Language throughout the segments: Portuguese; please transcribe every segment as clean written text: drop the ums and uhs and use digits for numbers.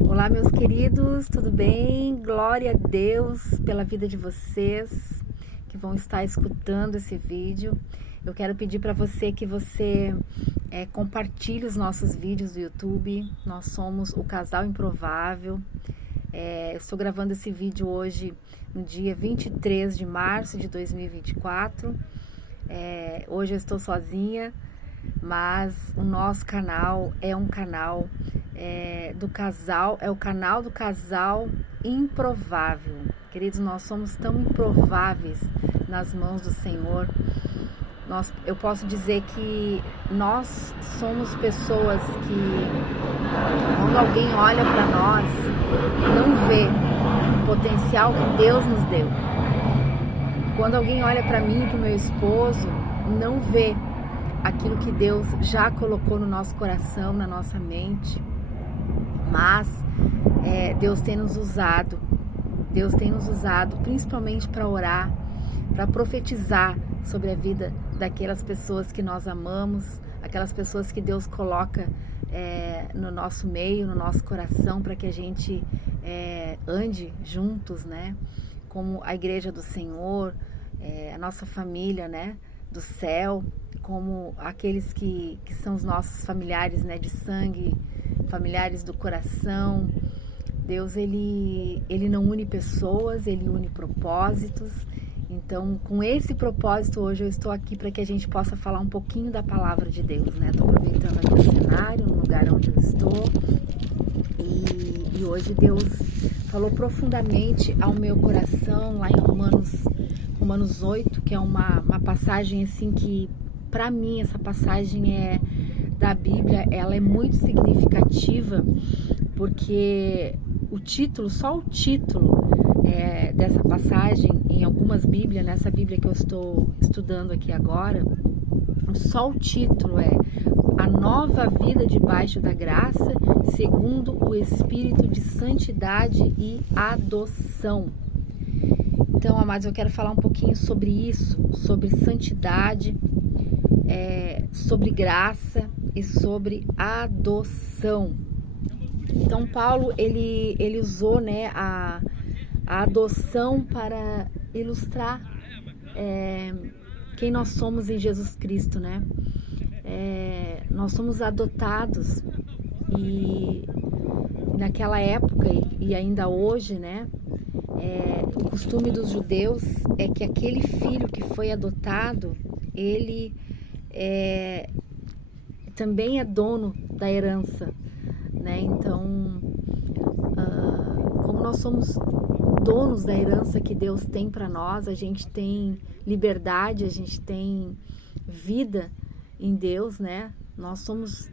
Olá, meus queridos, tudo bem? Glória a Deus pela vida de vocês que vão estar escutando esse vídeo. Eu quero pedir para você que você compartilhe os nossos vídeos do YouTube. Nós somos o Casal Improvável. Eu estou gravando esse vídeo hoje no dia 23 de março de 2024. Hoje eu estou sozinha, mas o nosso canal é um canal do casal, é o canal do Casal Improvável. Queridos, nós somos tão improváveis nas mãos do Senhor. Eu posso dizer que nós somos pessoas que, quando alguém olha para nós, não vê o potencial que Deus nos deu. Quando alguém olha para mim e para o meu esposo, não vê aquilo que Deus já colocou no nosso coração, na nossa mente. Mas Deus tem nos usado. Deus tem nos usado principalmente para orar, para profetizar sobre a vida daquelas pessoas que nós amamos, aquelas pessoas que Deus coloca no nosso meio, no nosso coração, para que a gente ande juntos, né? Como a igreja do Senhor, a nossa família, né? Do céu, como aqueles que são os nossos familiares, né? De sangue, familiares do coração. Deus, ele não une pessoas, ele une propósitos. Então, com esse propósito, hoje eu estou aqui para que a gente possa falar um pouquinho da palavra de Deus, né? Estou aproveitando aqui o cenário, no lugar onde eu estou. E hoje Deus falou profundamente ao meu coração, lá em Romanos 8, que é uma passagem assim que, para mim, essa passagem da Bíblia, ela é muito significativa, porque só o título dessa passagem, em algumas Bíblias, nessa Bíblia que eu estou estudando aqui agora, só o título é A Nova Vida Debaixo da Graça, segundo o Espírito de Santidade e Adoção. Então, amados, eu quero falar um pouquinho sobre isso, sobre santidade, sobre graça e sobre adoção. Então, Paulo, ele usou, né, a adoção para ilustrar quem nós somos em Jesus Cristo, né? Nós somos adotados e naquela época e ainda hoje, né? O costume dos judeus é que aquele filho que foi adotado, ele também é dono da herança, né? Então, como nós somos donos da herança que Deus tem para nós, a gente tem liberdade, a gente tem vida em Deus, né? Nós somos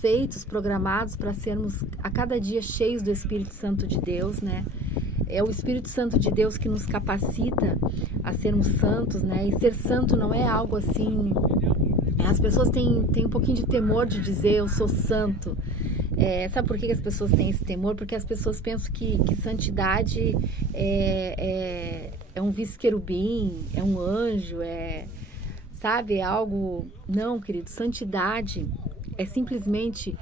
feitos, programados para sermos a cada dia cheios do Espírito Santo de Deus, né? É o Espírito Santo de Deus que nos capacita a sermos santos, né? E ser santo não é algo assim. As pessoas têm um pouquinho de temor de dizer eu sou santo. Sabe por que as pessoas têm esse temor? Porque as pessoas pensam que santidade é um vice-querubim, é um anjo, sabe? É algo... Não, querido, santidade é simplesmente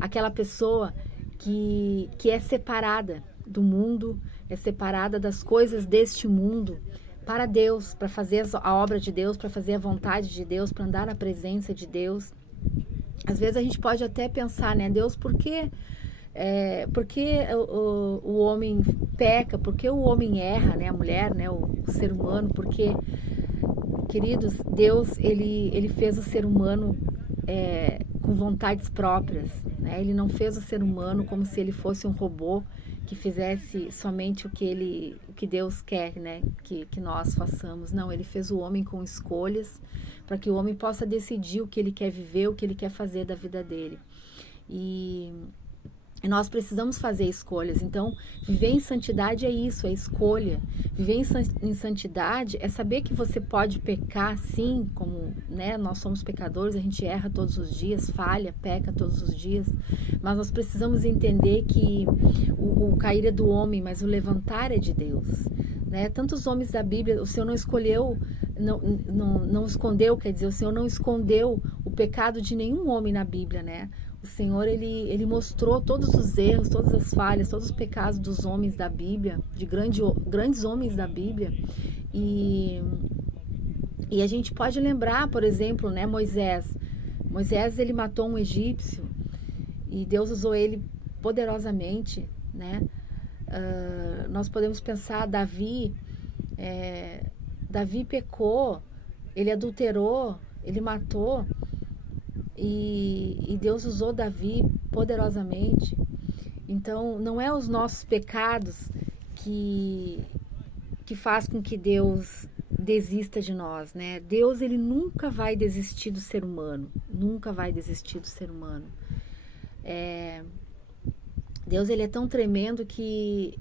aquela pessoa que é separada do mundo, é separada das coisas deste mundo, para Deus, para fazer a obra de Deus, para fazer a vontade de Deus, para andar na presença de Deus. Às vezes a gente pode até pensar, né, Deus, por que o homem peca, por que o homem erra, né, a mulher, né, o ser humano, porque, queridos, Deus, ele fez o ser humano com vontades próprias, né? Ele não fez o ser humano como se ele fosse um robô que fizesse somente o que Deus quer, né? Que nós façamos. Não, ele fez o homem com escolhas para que o homem possa decidir o que ele quer viver, o que ele quer fazer da vida dele. E nós precisamos fazer escolhas. Então, viver em santidade é isso, é escolha. Viver em santidade é saber que você pode pecar, sim, como, né, nós somos pecadores, a gente erra todos os dias, falha, peca todos os dias, mas nós precisamos entender que o cair é do homem, mas o levantar é de Deus, né? Tantos homens da Bíblia, o Senhor não escolheu, não escondeu, quer dizer, o Senhor não escondeu o pecado de nenhum homem na Bíblia, né? o Senhor, ele mostrou todos os erros, todas as falhas, todos os pecados dos homens da Bíblia, de grandes homens da Bíblia. E a gente pode lembrar, por exemplo, né, Moisés. Moisés, ele matou um egípcio e Deus usou ele poderosamente, né? Nós podemos pensar, Davi pecou, ele adulterou, ele matou, e Deus usou Davi poderosamente. Então, não é os nossos pecados que faz com que Deus desista de nós, né? Deus, ele nunca vai desistir do ser humano, nunca vai desistir do ser humano. Deus, ele é tão tremendo que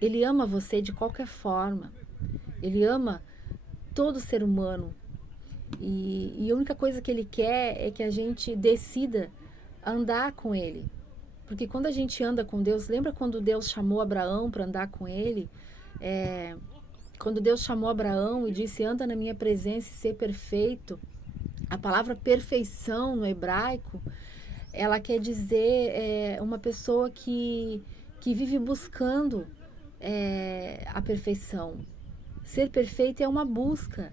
ele ama você de qualquer forma. Ele ama todo ser humano. E a única coisa que ele quer é que a gente decida andar com ele. Porque quando a gente anda com Deus, lembra quando Deus chamou Abraão para andar com ele? Quando Deus chamou Abraão e disse, anda na minha presença e ser perfeito. A palavra perfeição no hebraico, ela quer dizer uma pessoa que vive buscando a perfeição. Ser perfeito é uma busca.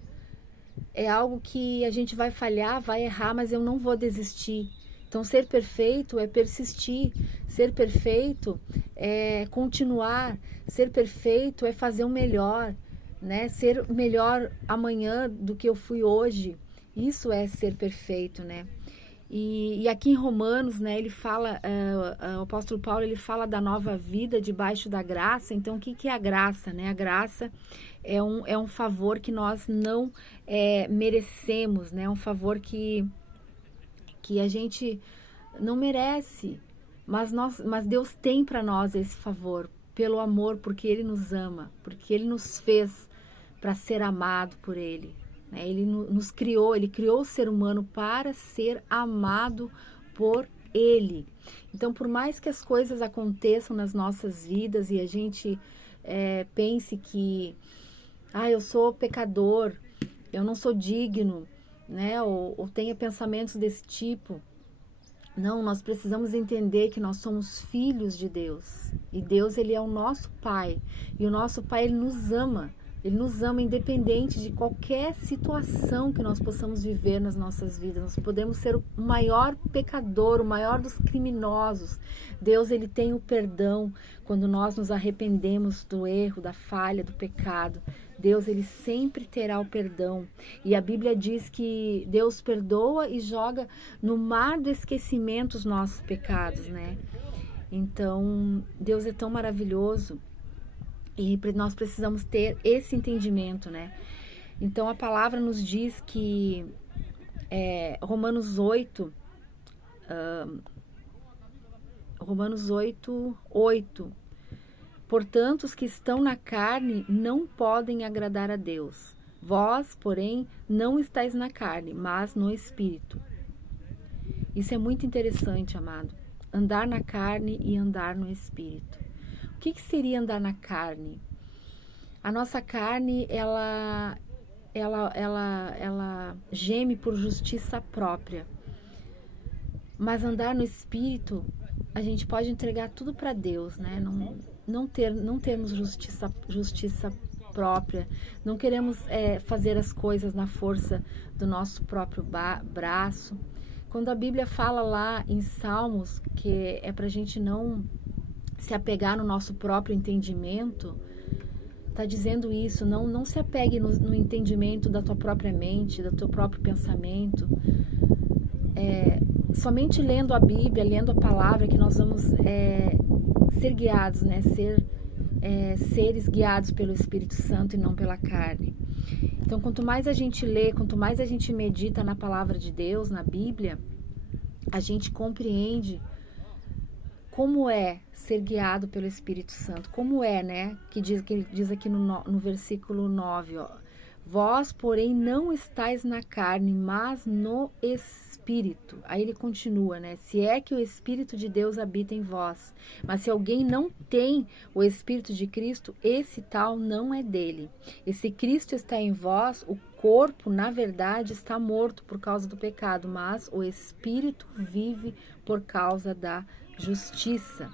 É algo que a gente vai falhar, vai errar, mas eu não vou desistir. Então, ser perfeito é persistir. Ser perfeito é continuar. Ser perfeito é fazer o melhor, né? Ser melhor amanhã do que eu fui hoje. Isso é ser perfeito, né? E aqui em Romanos, né, ele fala, o apóstolo Paulo, ele fala da nova vida debaixo da graça. Então, o que é a graça, né? A graça é um favor que nós não merecemos, né? Um favor que a gente não merece, mas Deus tem para nós esse favor, pelo amor, porque Ele nos ama, porque Ele nos fez para ser amado por Ele. Ele nos criou, Ele criou o ser humano para ser amado por Ele. Então, por mais que as coisas aconteçam nas nossas vidas e a gente pense que eu sou pecador, eu não sou digno, né? Ou tenha pensamentos desse tipo. Não, nós precisamos entender que nós somos filhos de Deus. E Deus, ele é o nosso Pai. E o nosso Pai, ele nos ama. Ele nos ama independente de qualquer situação que nós possamos viver nas nossas vidas. Nós podemos ser o maior pecador, o maior dos criminosos. Deus, ele tem o perdão quando nós nos arrependemos do erro, da falha, do pecado. Deus, ele sempre terá o perdão. E a Bíblia diz que Deus perdoa e joga no mar do esquecimento os nossos pecados, né? Então, Deus é tão maravilhoso. E nós precisamos ter esse entendimento, né? Então, a palavra nos diz que Romanos 8, 8. Portanto, os que estão na carne não podem agradar a Deus. Vós, porém, não estáis na carne, mas no Espírito. Isso é muito interessante, amado. Andar na carne e andar no Espírito. O que seria andar na carne? A nossa carne, ela geme por justiça própria. Mas andar no Espírito, a gente pode entregar tudo para Deus, né? Não termos justiça própria. Não queremos fazer as coisas na força do nosso próprio braço. Quando a Bíblia fala lá em Salmos que é para a gente não se apegar no nosso próprio entendimento, está dizendo isso, não se apegue no entendimento da tua própria mente, do teu próprio pensamento. Somente lendo a Bíblia, lendo a palavra, que nós vamos ser guiados, né? Seres guiados pelo Espírito Santo e não pela carne. Então, quanto mais a gente lê, quanto mais a gente medita na palavra de Deus, na Bíblia, a gente compreende como é ser guiado pelo Espírito Santo. Como é, né? Que diz aqui no versículo 9, ó. Vós, porém, não estáis na carne, mas no Espírito. Aí ele continua, né? Se é que o Espírito de Deus habita em vós. Mas se alguém não tem o Espírito de Cristo, esse tal não é dele. E se Cristo está em vós, o corpo, na verdade, está morto por causa do pecado, mas o espírito vive por causa da justiça.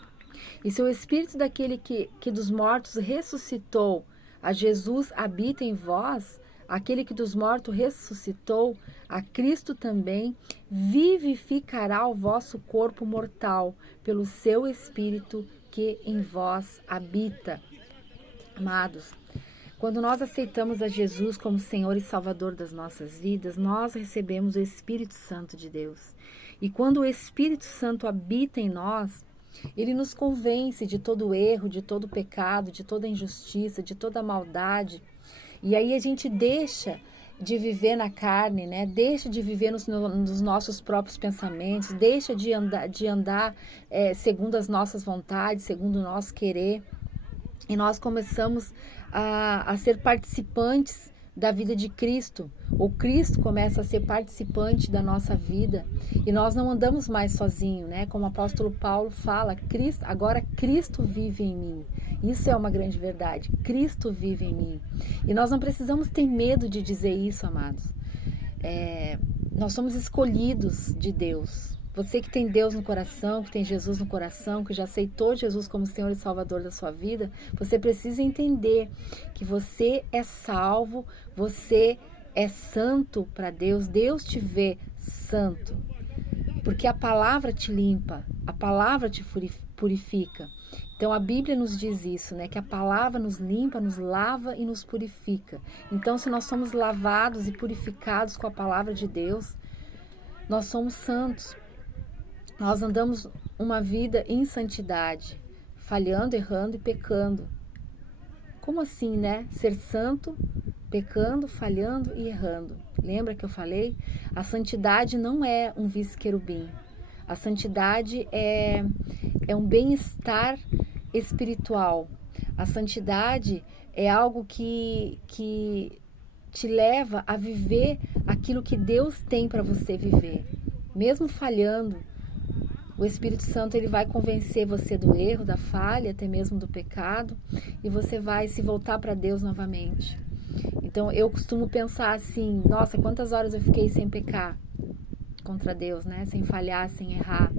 E se o espírito daquele que dos mortos ressuscitou, a Jesus habita em vós, aquele que dos mortos ressuscitou, a Cristo também, vivificará o vosso corpo mortal, pelo seu espírito que em vós habita. Amados, quando nós aceitamos a Jesus como Senhor e Salvador das nossas vidas, nós recebemos o Espírito Santo de Deus. E quando o Espírito Santo habita em nós, ele nos convence de todo erro, de todo pecado, de toda injustiça, de toda maldade. E aí a gente deixa de viver na carne, né? Deixa de viver nos nossos próprios pensamentos, deixa de andar segundo as nossas vontades, segundo o nosso querer. E nós começamos a ser participantes da vida de Cristo. O Cristo começa a ser participante da nossa vida. E nós não andamos mais sozinhos, né? Como o apóstolo Paulo fala, agora Cristo vive em mim. Isso é uma grande verdade. Cristo vive em mim. E nós não precisamos ter medo de dizer isso, amados. Nós somos escolhidos de Deus. Você que tem Deus no coração, que tem Jesus no coração, que já aceitou Jesus como Senhor e Salvador da sua vida, você precisa entender que você é salvo, você é santo para Deus, Deus te vê santo, porque a palavra te limpa, a palavra te purifica. Então a Bíblia nos diz isso, né? Que a palavra nos limpa, nos lava e nos purifica. Então se nós somos lavados e purificados com a palavra de Deus, nós somos santos. Nós andamos uma vida em santidade, falhando, errando e pecando. Como assim, né? Ser santo, pecando, falhando e errando. Lembra que eu falei? A santidade não é um vice-querubim. A santidade é um bem-estar espiritual. A santidade é algo que te leva a viver aquilo que Deus tem para você viver. Mesmo falhando, o Espírito Santo ele vai convencer você do erro, da falha, até mesmo do pecado, e você vai se voltar para Deus novamente. Então eu costumo pensar assim, nossa, quantas horas eu fiquei sem pecar contra Deus, né? Sem falhar, sem errar.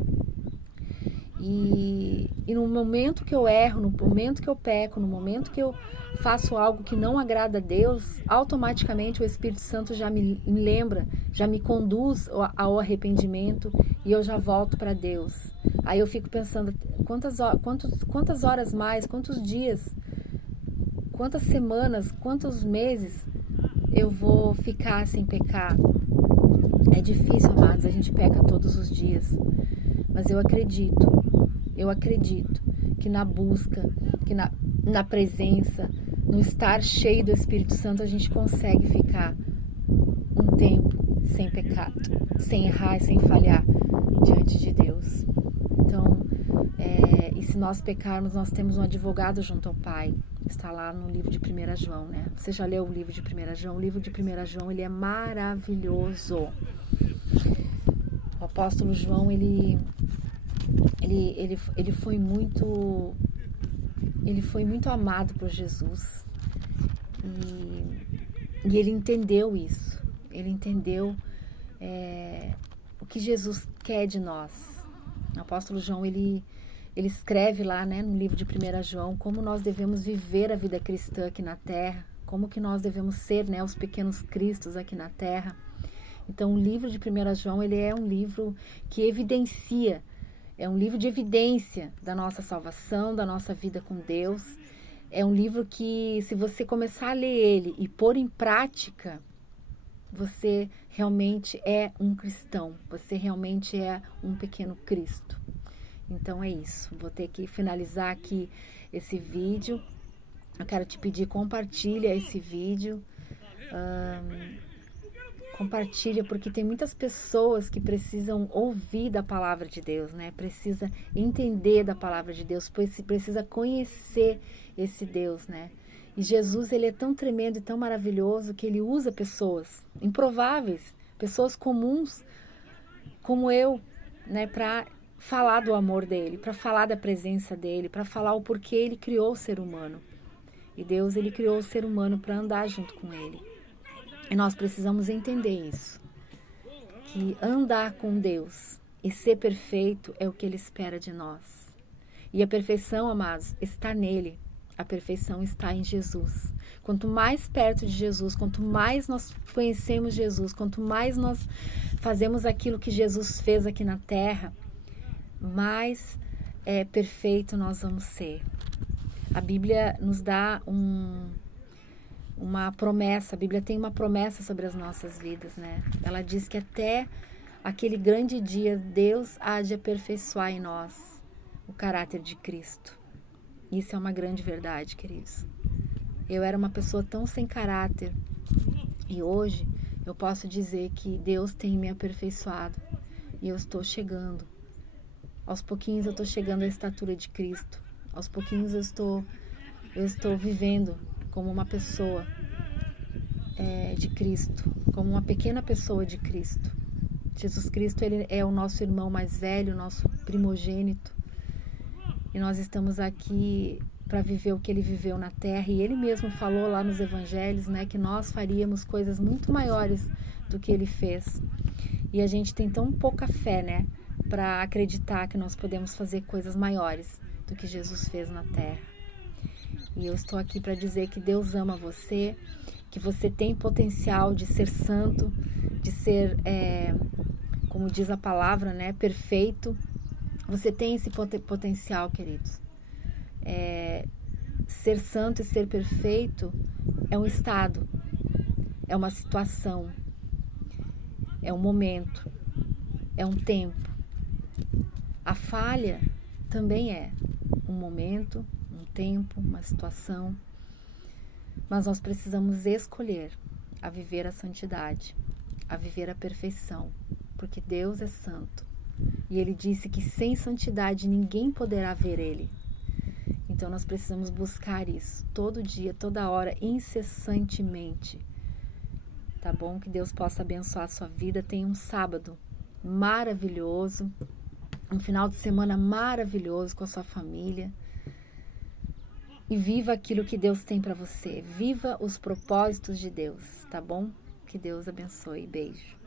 E no momento que eu erro, no momento que eu peco, no momento que eu faço algo que não agrada a Deus, automaticamente o Espírito Santo já me lembra, já me conduz ao arrependimento e eu já volto para Deus. Aí eu fico pensando, quantas horas mais, quantos dias, quantas semanas, quantos meses eu vou ficar sem pecar? É difícil, amados, a gente peca todos os dias, mas eu acredito que na busca, que na presença, no estar cheio do Espírito Santo, a gente consegue ficar um tempo sem pecado, sem errar e sem falhar diante de Deus. Então, e se nós pecarmos, nós temos um advogado junto ao Pai. Está lá no livro de 1 João, né? Você já leu o livro de 1 João? O livro de 1 João, ele é maravilhoso. O apóstolo João, ele foi muito amado por Jesus e ele entendeu isso, ele entendeu o que Jesus quer de nós. O apóstolo João ele escreve lá, né, no livro de 1 João como nós devemos viver a vida cristã aqui na terra, como que nós devemos ser, né, os pequenos cristos aqui na terra. Então o livro de 1 João ele é um livro que evidencia, é um livro de evidência da nossa salvação, da nossa vida com Deus. É um livro que, se você começar a ler ele e pôr em prática, você realmente é um cristão. Você realmente é um pequeno Cristo. Então é isso. Vou ter que finalizar aqui esse vídeo. Eu quero te pedir, compartilha esse vídeo. Compartilha, porque tem muitas pessoas que precisam ouvir da palavra de Deus, né? Precisa entender da palavra de Deus, precisa conhecer esse Deus, né? E Jesus, ele é tão tremendo e tão maravilhoso que ele usa pessoas improváveis, pessoas comuns como eu, né? Para falar do amor dele, para falar da presença dele, para falar o porquê ele criou o ser humano. E Deus, ele criou o ser humano para andar junto com ele. E nós precisamos entender isso, que andar com Deus e ser perfeito é o que Ele espera de nós. E a perfeição, amados, está nele. A perfeição está em Jesus. Quanto mais perto de Jesus, quanto mais nós conhecemos Jesus, quanto mais nós fazemos aquilo que Jesus fez aqui na terra, mais perfeito nós vamos ser. A Bíblia nos dá uma promessa, a Bíblia tem uma promessa sobre as nossas vidas, né? Ela diz que até aquele grande dia, Deus há de aperfeiçoar em nós o caráter de Cristo. Isso é uma grande verdade, queridos. Eu era uma pessoa tão sem caráter e hoje eu posso dizer que Deus tem me aperfeiçoado e eu estou chegando. Aos pouquinhos eu estou chegando à estatura de Cristo. Aos pouquinhos eu estou vivendo como uma pessoa de Cristo, como uma pequena pessoa de Cristo. Jesus Cristo, Ele é o nosso irmão mais velho, o nosso primogênito. E nós estamos aqui para viver o que Ele viveu na terra. E Ele mesmo falou lá nos evangelhos, né, que nós faríamos coisas muito maiores do que Ele fez. E a gente tem tão pouca fé, né, para acreditar que nós podemos fazer coisas maiores do que Jesus fez na terra. E eu estou aqui para dizer que Deus ama você, que você tem potencial de ser santo, de ser, como diz a palavra, né, perfeito. Você tem esse potencial, queridos. Ser santo e ser perfeito é um estado, é uma situação, é um momento, é um tempo. A falha também é um momento, um tempo, uma situação. Mas nós precisamos escolher a viver a santidade, a viver a perfeição, porque Deus é santo. E Ele disse que sem santidade ninguém poderá ver Ele. Então nós precisamos buscar isso todo dia, toda hora, incessantemente. Tá bom? Que Deus possa abençoar a sua vida. Tenha um sábado maravilhoso, um final de semana maravilhoso com a sua família. E viva aquilo que Deus tem para você. Viva os propósitos de Deus, tá bom? Que Deus abençoe. Beijo.